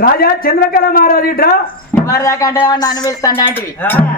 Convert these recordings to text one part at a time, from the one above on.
రాజా చంద్రకళ మహారాజు ఇట్రా? మరి దాకా అంటే నన్ను పిలుస్తాను లాంటివి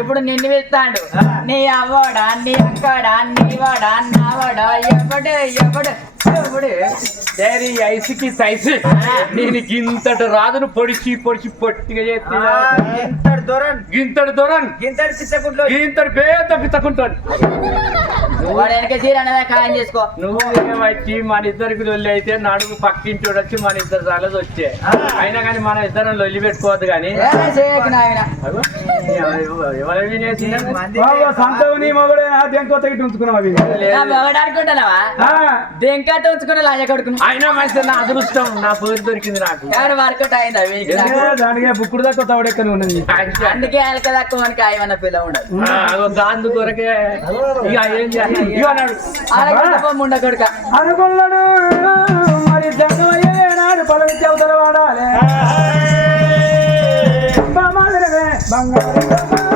ఇప్పుడు నిన్ను పిలుస్తాడు. నీ అవ్వడా నీ అక్కడా నీ వాడా నావాడా ఎవడు ఎవడు ఎవడు? ఐసుకి సైజు. నేను గింతటి రాజును పొడిచి పొడిచి పొట్టిగా చేస్తే ఇంతటి దూరం గింతటి దూరం ఇంతటి పిచ్చకుంట్లో. గింతటి పేద పిత్తకుంటాడు చేసుకో. నువ్వు వచ్చి మన ఇద్దరికి లొల్లి అయితే నడుగు పక్కింటి వచ్చి మన ఇద్దరు రాలేదు వచ్చే. అయినా కానీ మన ఇద్దరం లొల్లి పెట్టుకోవద్దు కానీ. ఏ చేయకు నాయన అగో, ఎవరు చేసిన బాబా సంతవు నీ మొగడేనా దేనికొత్త ఇటు ఉంచుకున్నావు అవి నా మొగడు అనుకుంటున్నావా ఆ, దెంకట ఉంచుకుని లాజ కొడుకును అయినా మంచి నా అదృష్టం నా పేరు దొరికింది నాకు. ఎవరు వర్కౌట్ అయిందా దానికే బుక్కుడు దాకా తవడెక్కని ఉన్నది. అందుకే తక్కువ మనకి ఆయమన్న పిల్ల ఉండదు. గాంధీ కొరకే ఇక ఏం చేయాలి? ఇక అన్నాడు అలాగే ముండ కొడుక. అనుకున్నాడు మరి జగమయ్యే నాడు పలు విద్యావతల వాడాలి. বাংলা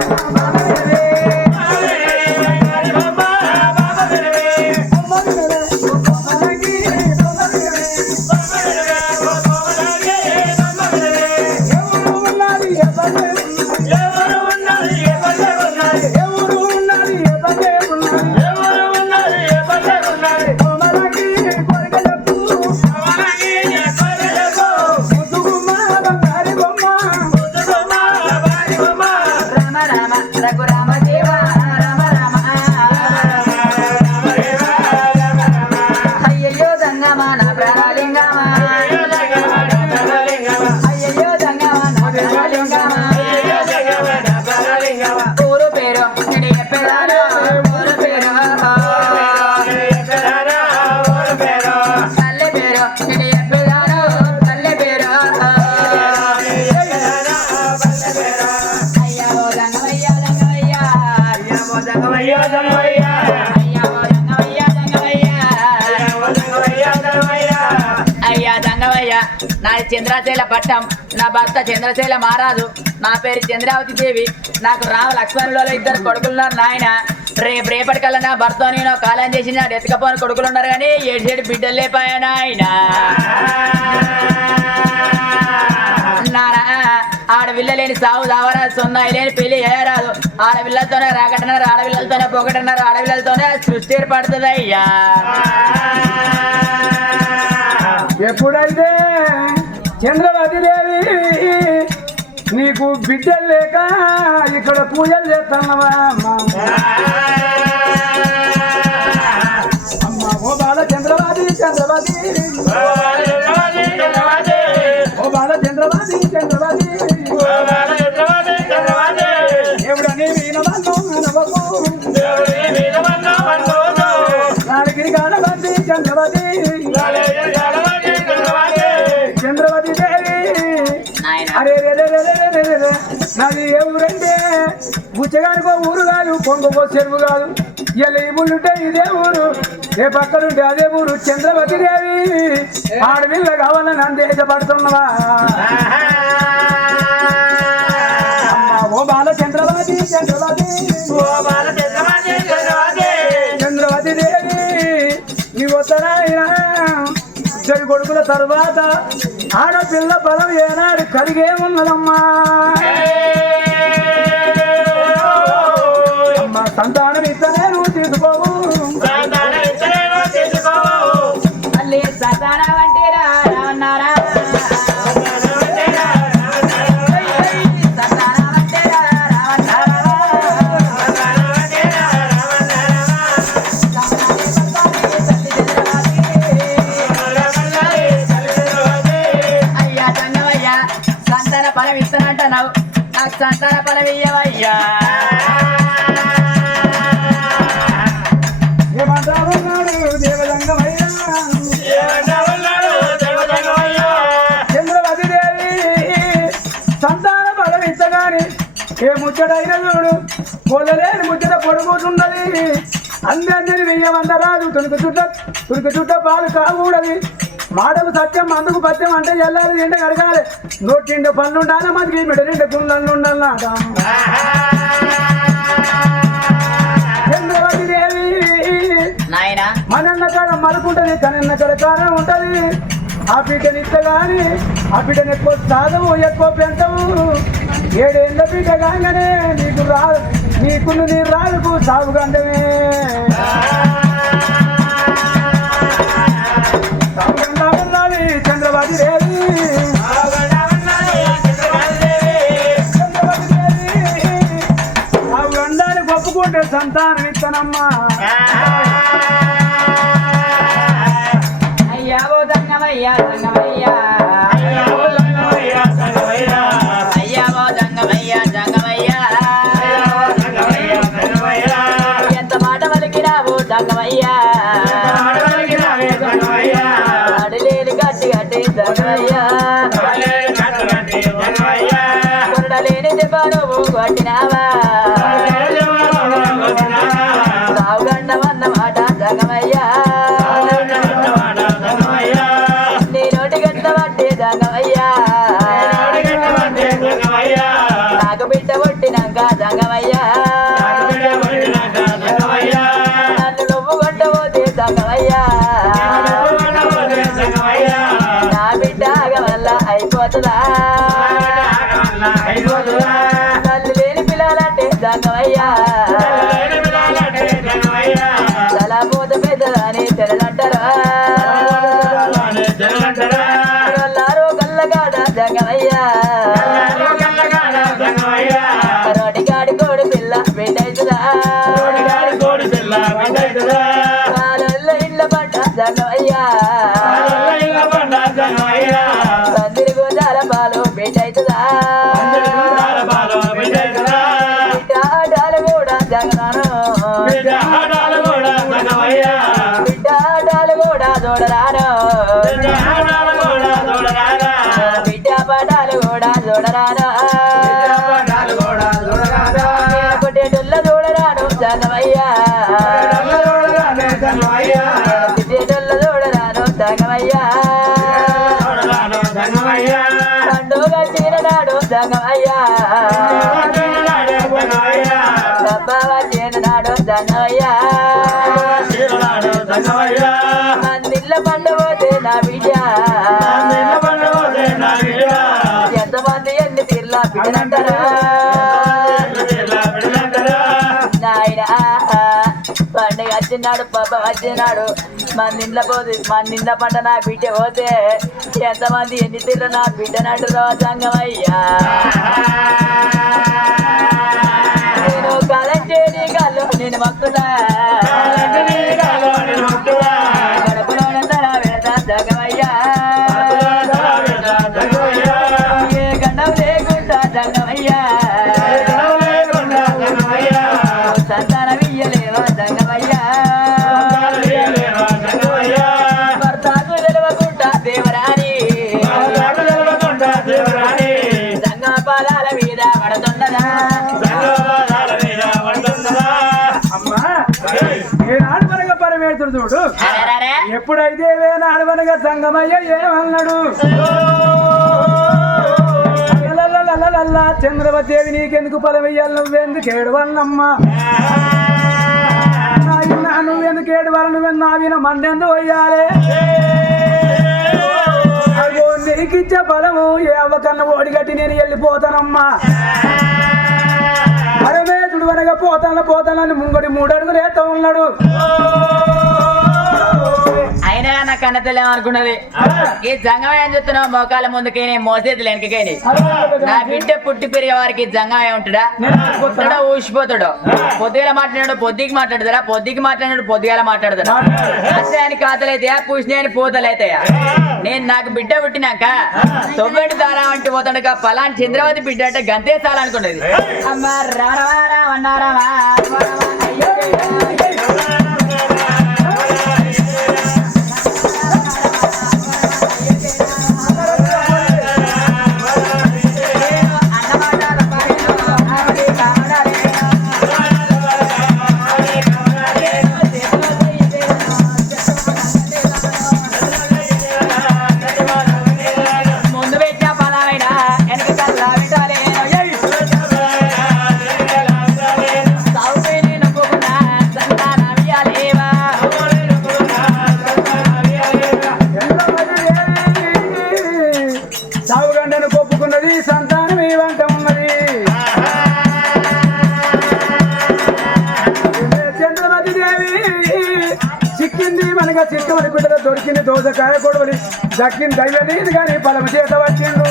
చంద్రశైల పట్టం. నా భర్త చంద్రశైల మారాదు నా పేరు చంద్రావతి దేవి. నాకు రామ లక్ష్మణులలో ఇద్దరు కొడుకులున్నారు నాయన. రేపు రేపటికల్లా నా భర్త నేను కాలం చేసి నా ఎత్తుకపోని కొడుకులు ఉన్నారు కానీ ఏడు ఏడు బిడ్డలు లేపాయా నాయన? నారా ఆడపిల్ల లేని సాగు దావరాదు సొందాయి లేని పెళ్ళి చేయరాదు. ఆడపిల్లలతోనే రాకటన్నారు ఆడపిల్లలతోనే పొగటన్నారు ఆడపిల్లలతోనే సృష్టి ఏర్పడుతుంది అయ్యా. ఎప్పుడైతే చంద్రవతి దేవి నీకు బిడ్డలు లేక ఇక్కడ పూజలు చేస్తున్నావా అమ్మా? ఓ బాల చంద్రవతి చంద్రవతి. ఓ బాల చంద్రవతి చంద్రవతి. దేవుడని వీణవన్ను వినవకు నాడిగిరి గానవతి చంద్రవతి. నాది ఏ ఊరంటే? బుచ్చగానికో ఊరు కాదు పొంగకో చెరువు కాదు. ఇలా ఈ ఇదే ఊరు ఏ పక్కనుంటే అదే ఊరు చంద్రవతి దేవి. ఆడపిల్ల కావాలని అందేశపడుతున్నవా అమ్మా, ఓ బాల చంద్రవతి చంద్రవతి. చంద్రవతి. ఇద్దరు కొడుకుల తరువాత ఆడపిల్ల బలం ఏనాడు కలిగే ఉన్నదమ్మా అమ్మ సంతానం ఇస్తనే సంతాన ఫలం ఇయ్యవయ్యా ఏమంటావు దేవదంగమయ్యా చంద్రవతి దేవి సంతాన బలం ఇచ్చగాని ఏ ముచ్చటైన చూడు పొలలేని ముచ్చట పొడుగుతున్నది అందరిని వెయ్యమందరాదు తుణుకు చుట్ట తుణుకు చుట్ట పాలు కాకూడదు మాటలు సత్యం అందుకు పత్యం అంటే ఎల్లాలి నిండా కడగాలి. పనులు ఉండాలి మనకి మిడ నిండా గుండెలు ఉండాలన్నట చంద్రవతి దేవి నాయనా. మనన్న కాడ మలుకుంటది కనన్న కాడ కారం ఉంటది. ఆ బిడ్డనిస్తే గాని ఆ బిడ్డను ఎక్కువ సాధము ఎక్కువ పెంచము ఏడేళ్ళ బిడ్డ కాగానే నీకు రా నీకు నీ రాజుకు సాగు గండమే ఒప్పుకుంటే సంతానం ఇస్తానమ్మా అయిపోతుందా తల్లి లేని పిల్లలంటే దంగమయ్యా కూడా జగనాను బిడ్డ ఆడాలు కూడా చూడరాను బిడ్డ పడాలు కూడా చూడరాను కొట్టేటోళ్ళ చూడరాను జగమయ్యా. కొట్టేటోళ్ళ చూడరాను జగమయ్యా. పండుగ చీరనాడు జగమయ్యా. పండుగ వచ్చినాడు మన నిండ్ల పోదు మన మందింట్లో పంట నా బిడ్డ పోతే ఎంతమంది ఎన్ని తిల్ల నా బిడ్డ నటురో సంగమయ్యా నేను కలంచేది కళ్ళు నేను మక్కుతా. ఎప్పుడైతే వేనాడు మనగా సంగమయ్య ఏమన్నాడు? లలలలలలల, చంద్రవదేవి నీకెందుకు పొలమయ్యాలి నువ్వెందుకు ఏడవన్నమ్మా నువ్వెందుకు ఏడవాలి? నువ్వెందు నావిన మండెందు పోయాలి అయ్యో నీకిచ్చే బలము ఏ అవ్వకన్న ఓడిగట్టి నేను వెళ్ళిపోతానమ్మా. పరమేశుడు అనగా పోతాను పోతానని ముంగడి మూడడుగులు ఎత్త ఉన్నాడు. అయినా నా కన్న అనుకున్నది ఈ జంగం ఏం చెప్తున్నావు మోకాల ముందుకి మోసేది వెనకకైనా నా. బిడ్డ పుట్టి పెరిగే వారికి జంగం ఉంటాడా? పుట్టడా ఊసిపోతాడు పొద్దుగల మాట్లాడాడు పొద్దుకి మాట్లాడతారా పొద్దుకి మాట్లాడాడు పొద్దుగాల మాట్లాడతాడా? అసలు కాతలైతాయా? కాతలైతే పూసిన పూతలైతాయా? నేను నాకు బిడ్డ పుట్టినాక తొమ్మిది దారా అంటే పోతాడు పలాంటి చంద్రవతి బిడ్డ అంటే గంతే చాలనుకున్నది. అమ్మ రారవా రావన్నారవా చావుగండను కొప్పుకున్నది సంతానం ఏమంట ఉన్నది. చంద్రమతి దేవి చిక్కింది మనగా చిక్కమని బిడ్డ దొరికింది దోసకాయ కొడవలి. దక్కింది దైవలేదు కానీ పలము చేత వచ్చిండు.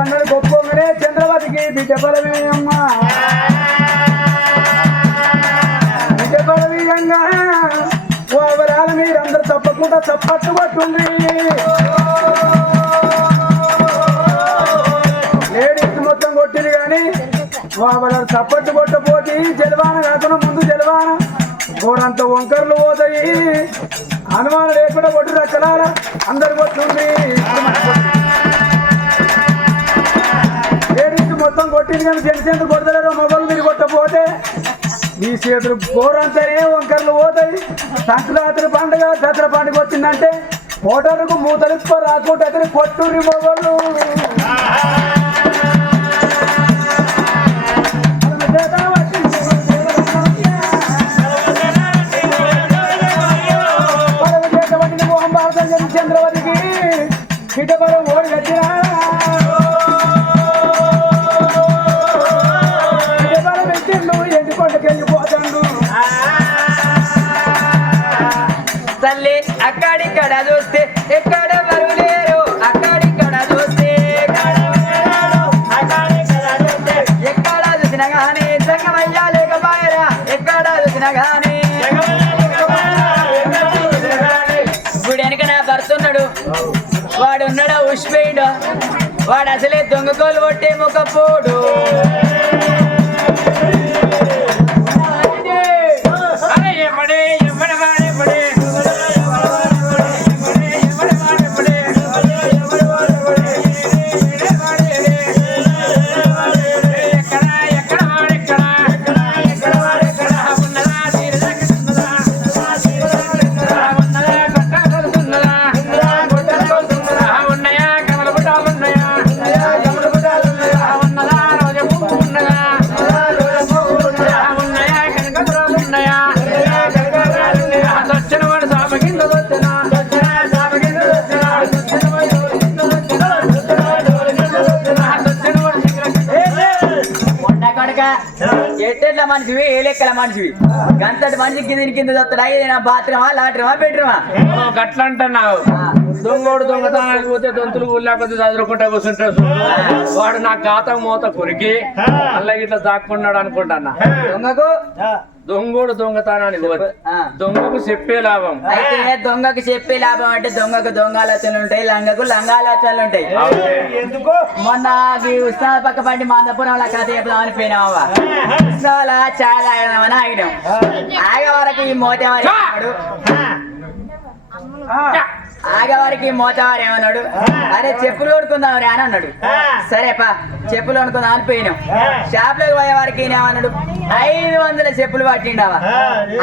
అన్నను కొప్పుకోగానే చంద్రమతికి బిడ్డ పల వస్తుంది. లేడీస్ మొత్తం కొట్టింది కానీ వాళ్ళ చప్పట్టు కొట్టపోతే జలవాన కాకుండా ముందు జలవాన. గోడంత వంకర్లు పోతాయి. అనుమానం లేకుండా కొట్టు రచ్చలాల అందరు కొట్టుంది లేడీస్ మొత్తం కొట్టింది కానీ జనసేందుకు చేతులు కొడతలేరు. మొగలు మీరు కొట్టపోతే మీ చేతులు గోరంతనే వంకర్లు పోతాయి. సంక్రాంతి పండుగ దసరా పండుగ వచ్చిందంటే ఓటర్లకు మూతలిప్ప రాకుండా అతని కొట్టుర్రి మొగలు చంద్రవతికి. కిటబలు ఓడి వచ్చిన गाडी कडा दोस्ते ఎట్టెట్ల మనిషివి ఏ లెక్కల మనిషివి? గంతటి మనిషి కింద కింద దొత్తడా? ఏదైనా బాత్రూమా లాట్రమా బెడ్రూమా? గట్ల అంటున్నావు దొంగోడు దొంగతనానికి పోతే దొంతులు ఊళ్ళకపోతే చదువుకుంటా కూర్చుంటావు వాడు నా ఖాతా మూత కొరికి అల్ల ఇట్లా దాక్కున్నాడు అనుకుంటానా? దొంగకు? దొంగోడు ఆ. దొంగకు చెప్పే లాభం. అయితే దొంగకు చెప్పే లాభం అంటే దొంగకు దొంగాలోచనలు ఉంటాయి లంగకు లంగాలోచనలు ఉంటాయి. ఎందుకో? మొన్న ఈ ఉత్సవ పక్క పండి మాందపురంలో కథ చెప్దామని పోయినావా ఉత్సవాల చాయ్ తాగదామని ఆగినాం. ఆగే వరకు ఈ ఏమన్నాడు ఆగే వరకు ఈ మోతేవారు ఏమన్నాడు అరే చెప్పులు కొనుక్కుందాం రే అని అన్నాడు. సరేపా చెప్పులు కొనుక్కుందాం అని పోయినాం. షాప్లోకి పోయే వారికి ఏమన్నాడు ఐదు వందల చెప్పులు పట్టిండవా?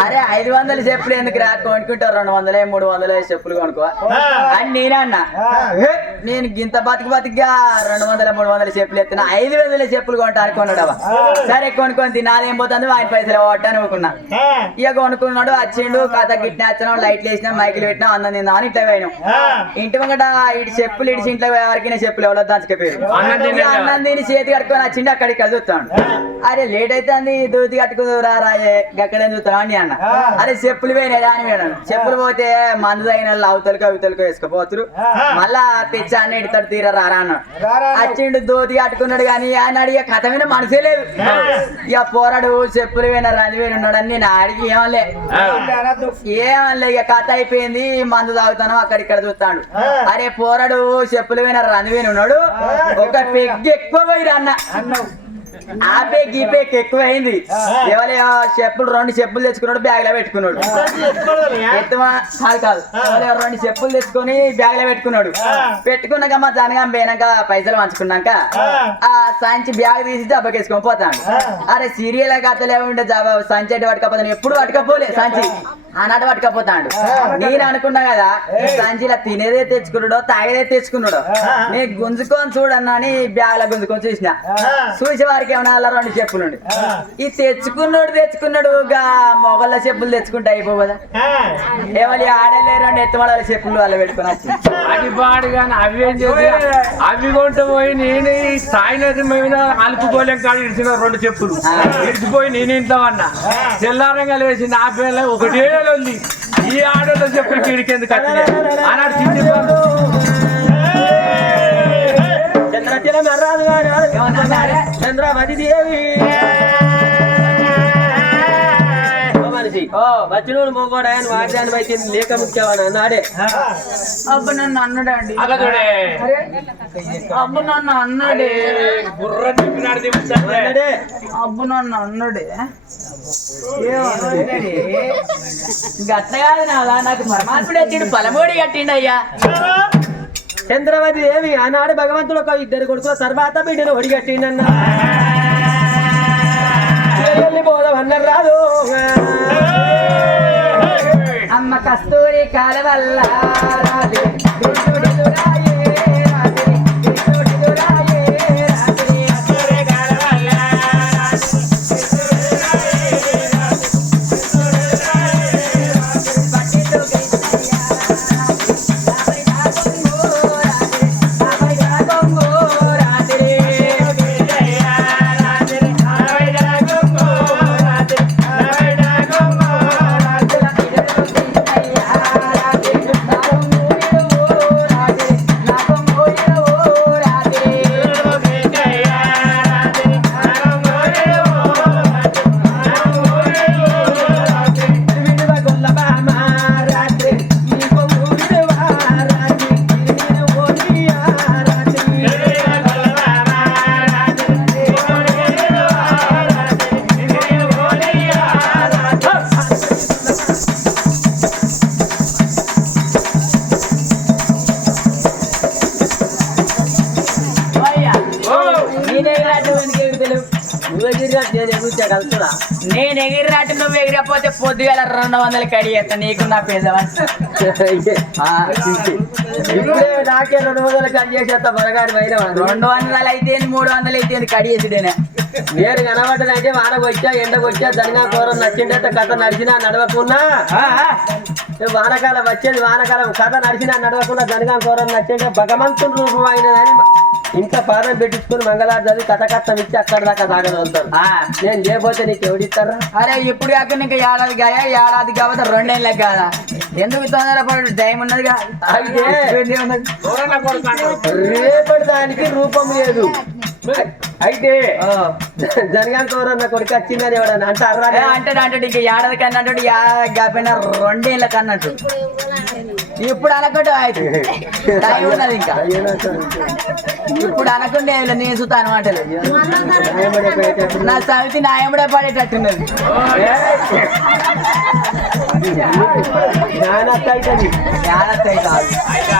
అరే ఐదు వందల చెప్పులు ఎందుకు రా? కొనుక్కుంటావు రెండు వందలే మూడు వందలే చెప్పులు కొనుక్కో. అని నేనే అన్నా. "ఏ, నేను గింత బతికి బతికిగా రెండు వందల మూడు వందల చెప్పులు ఎత్తున్నా ఐదు వందల చెప్పులు కొంటా అనుకున్నాడవా సరే కొనుక్కొని తినాదేం పోతుంది? ఆయన పైసలు పోవట్టు అనుకున్నా. ఇక కొనుక్కున్నాడు వచ్చిండు కథ గిట్టిన వచ్చినాం లైట్లు వేసినాం మైకులు పెట్టినాం అన్నం తిందాం అని ఇట్లా పోయినాం. ఇంటి ముంగట ఇటు చెప్పులు ఇడిచి ఇంట్లో ఎవరికి చెప్పులు ఎవరో దంచకపోయారు. అన్నం అన్నం తిని చేతి కట్టుకొని వచ్చిండు అక్కడికి కలిసి వస్తాడు అరే లేట్ అవుతుంది దూతి కట్టుకుని రా రాయే గక్కడే చూస్తాను అని అన్న. అరే చెప్పులు పోయినాయి అని పోయినాడు. చెప్పులు పోతే మందు అయిన వాళ్ళు అవతలకో అవతలకో వేసుకపోతురు. మళ్ళా తెచ్చి అన్న ఇడతాడు తీరా రారా అన్నాడు. వచ్చిండు దోతి కట్టుకున్నాడు కానీ ఆయన అడిగే కథ మీద మనసే లేదు. ఇక పోరాడు చెప్పులు పోయిన పోయిన ఉన్నాడు అని నేను అడిగి ఏమలే ఏమలే ఇక కథ అయిపోయింది. మందు తాగుతాను అక్కడ ఇక్కడ చూస్తాడు. అరే పోరాడు చెప్పులు పోయిన పోయిన ఉన్నాడు. ఒక పెగ్గు ఎక్కువ పోయిరా అన్న. ఆ పెగ్ ఈ పెగ్ ఎక్కువ అయింది ఎవరి చెప్పులు రెండు చెప్పులు తెచ్చుకున్నాడు బ్యాగ్లో పెట్టుకున్నాడు కాదు కాదు ఎవరో రెండు చెప్పులు తెచ్చుకొని బ్యాగ్లో పెట్టుకున్నాడు పెట్టుకున్నాక మా జనగా పోయినాక పైసలు పంచుకున్నాక ఆ. సంచి బ్యాగ్ తీసి దెబ్బకేసుకొని పోతాడు. అరే సీరియల్ కథలే ఉంటే జబ్బ- సంచి అంటే పట్టుకపోతాను ఎప్పుడు పట్టుకపోలే సంచి. ఆనాడు పట్టుకపోతాడు. నేను అనుకున్నా కదా సంచిలో తినేదే తెచ్చుకున్నాడో తాగేదే తెచ్చుకున్నాడో. నేను గుంజుకొని చూడన్నా అని బ్యాగ్లో గుంజుకొని చూసిన. చూసే వారికి ఏమన్నా అలా రెండు చెప్పులుండి. ఈ తెచ్చుకున్నాడు తెచ్చుకున్నాడు గా మొగళ్ళ చెప్పులు తెచ్చుకుంటే అయిపోదా ఎవరి ఆడలే రెండు ఎత్తుమల చెప్పులు వాళ్ళు పెట్టుకుని అది పాడు కానీ అవి ఏం చేసి అవి కొంట పోయి నేను ఈ మీద అలుపుకోలేక కాదు ఇడిచిన రెండు చెప్పులు. ఇడిచిపోయి నేను ఇంట్లో అన్నా? తెల్లారంగా లేచి నా పిల్ల ఒకటే ఉంది. ఈ ఆడోళ్ళ చెప్పులు కీడికెందుకు వచ్చినాయి ఆనాడు తిండి చంద్రచల మర్రాదు చంద్రమతి దేవి. మనిషి. వచ్చినోడు మోగోడా అని వాగ్దానం అయితే లేక ముఖ్యవాడు అన్నాడే. అబ్బు నన్ను అన్నాడండి. అబ్బు నన్ను అన్నాడే. అన్నాడే. అబ్బు నన్ను అన్నాడే? గట్ల కాదు నాలా నాకు పరమాత్ముడు ఎత్తిడు పలమోడి కట్టిండు అయ్యా. చంద్రవతి దేవి ఆనాడు భగవంతుడు ఒక ఇద్దరు కొడుకుల తర్వాత బిడ్డను ఒడిగట్టిండన్న పోదాం అన్నారు రాదు. అమ్మ కస్తూరి కాల వల్ల నేను ఎగిరినట్టు నువ్వు ఎగిరపోతే పొద్దుగాల రెండు వందల కడి నీకు నా పేదవా ఇప్పుడే నాకే రెండు వందల కట్ చేసేస్తా బలగాడి పైన రెండు వందలు అయితే మూడు వందలు అయితే కడి చేసుడేనే నేను కనబడ్డదంటే వానకు వచ్చా ఎండకు వచ్చా దనిగా కూర నచ్చిందంటే కథ నడిచినా నడవకున్నా? వానకాలం వచ్చేది వానకాలం కథ నడిచినా నడవకుండా దనిగా కూర నచ్చింటే భగవంతుని రూపం అయినదని ఇంత పాదం పెట్టించుకుని మంగళారు చదివి కథ కథం ఇచ్చి అక్కడ దాకా తాగదవుతారు ఆ, నేను చేయబోతే నీకు ఎవడిస్తారా అరే ఇప్పుడు కాక నీకు ఏడాది గాయా ఏడాది కాకపోతే రెండేళ్ళకి కాదా? ఎందుకు తొందరపడి టైం ఉన్నది. కొడతాడు. రేపటి దానికి రూపం లేదు. అయితే జనగాం కూరన్న కొడుకు వచ్చిందని ఎవడన్నా అంటారా? అంటాడు అంటాడు ఇక ఏడాది కన్నా అంటాడు ఏడాది కాకపోయినా రెండేళ్ళకి అన్నట్టు ఇప్పుడు అనకుండా అయితే టైం ఉన్నది ఇంకా. ఇప్పుడు అనకుండా నేను చూస్తా అనమాట నా సమితి న్యాయముడే పడేటట్టున్నది. అవుతుంది ఏడాది కాదు అయితే